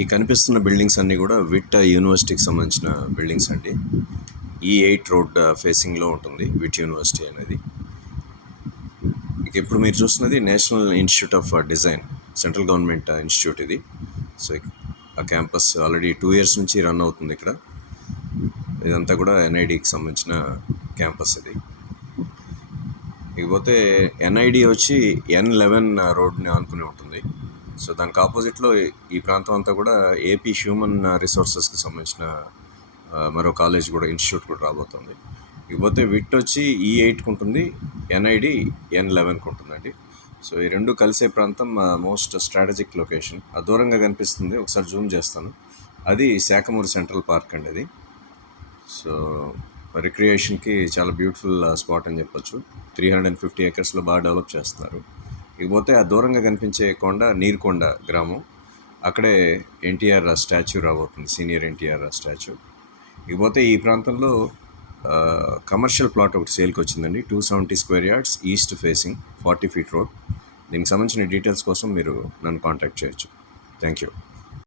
ఈ కనిపిస్తున్న బిల్డింగ్స్ అన్నీ కూడా విట్ యూనివర్సిటీకి సంబంధించిన బిల్డింగ్స్ అండి. E8 రోడ్ ఫేసింగ్లో ఉంటుంది విట్ యూనివర్సిటీ అనేది. ఇక ఇప్పుడు మీరు చూస్తున్నది national institute of design, central government institute ఇది. సో ఆ క్యాంపస్ ఆల్రెడీ 2 years నుంచి రన్ అవుతుంది ఇక్కడ. ఇదంతా కూడా NIDకి సంబంధించిన క్యాంపస్ ఇది. ఇకపోతే NID వచ్చి N11 రోడ్ని ఆనుకుని ఉంటుంది. సో దానికి ఆపోజిట్లో ఈ ప్రాంతం అంతా కూడా ఏపీ హ్యూమన్ రిసోర్సెస్కి సంబంధించిన మరో కాలేజ్ కూడా, ఇన్స్టిట్యూట్ కూడా రాబోతుంది. ఇకపోతే విట్ వచ్చి E8కి ఉంటుంది, NID N11కి ఉంటుందండి. సో ఈ రెండు కలిసే ప్రాంతం మోస్ట్ స్ట్రాటజిక్ లొకేషన్. దూరంగా కనిపిస్తుంది, ఒకసారి జూమ్ చేస్తాను. అది శాఖమూరు సెంట్రల్ పార్క్ అండి అది. సో రిక్రియేషన్కి చాలా బ్యూటిఫుల్ స్పాట్ అని చెప్పొచ్చు. 350 acresలో బాగా డెవలప్ చేస్తున్నారు. ఇకపోతే ఆ దూరంగా కనిపించే కొండ నీరుకొండ గ్రామం, అక్కడే ఎన్టీఆర్ స్టాచ్యూ రాబోతుంది, సీనియర్ ఎన్టీఆర్ స్టాచ్యూ. ఇకపోతే ఈ ప్రాంతంలో కమర్షియల్ ప్లాట్ ఒకటి సేల్కి వచ్చిందండి, 270 square yards east facing, 40 feet road. దీనికి సంబంధించిన డీటెయిల్స్ కోసం మీరు నన్ను కాంటాక్ట్ చేయొచ్చు. Thank you.